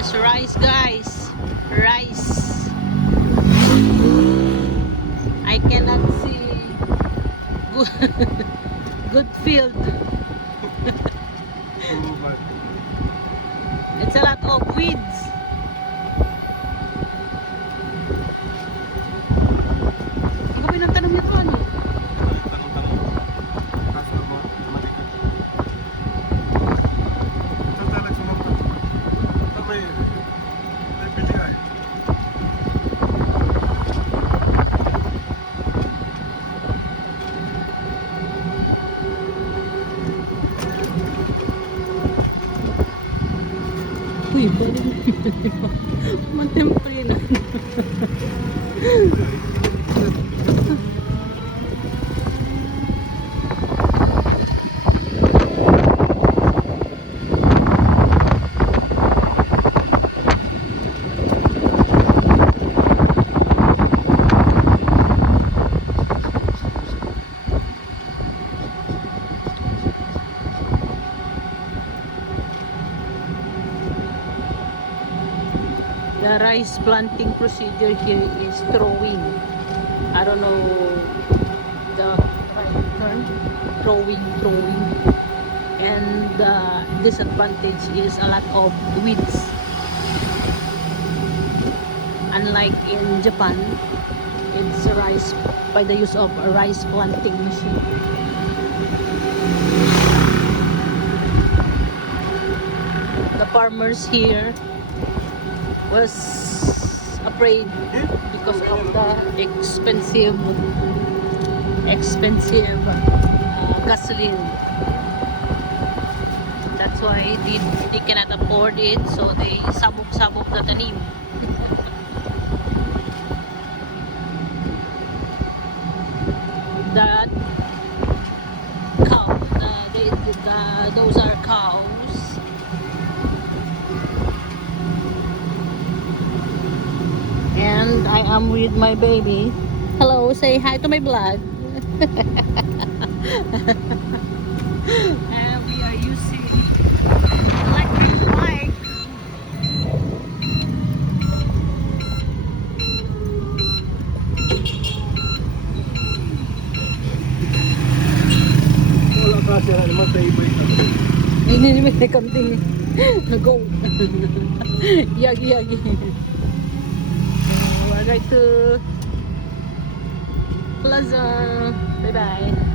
is rice, guys. Rice. I cannot see good field. It's a lot of weeds. Ang kapit ng tanong nito ano? Uy, balik mo. Matempre na. The rice planting procedure here is throwing. I don't know the right term. Throwing. And the disadvantage is a lot of weeds. Unlike in Japan, it's rice by the use of a rice planting machine. The farmers here was afraid because of the expensive gasoline. That's why they cannot afford it, so they sabog the tanim. That cow, those are cows. And I am with my baby. Hello, say hi to my vlog. And we are using electric bike. Wala kasi naman favorite ako. Hindi naman may konting go. Yagi. We're going to Plaza. Bye bye.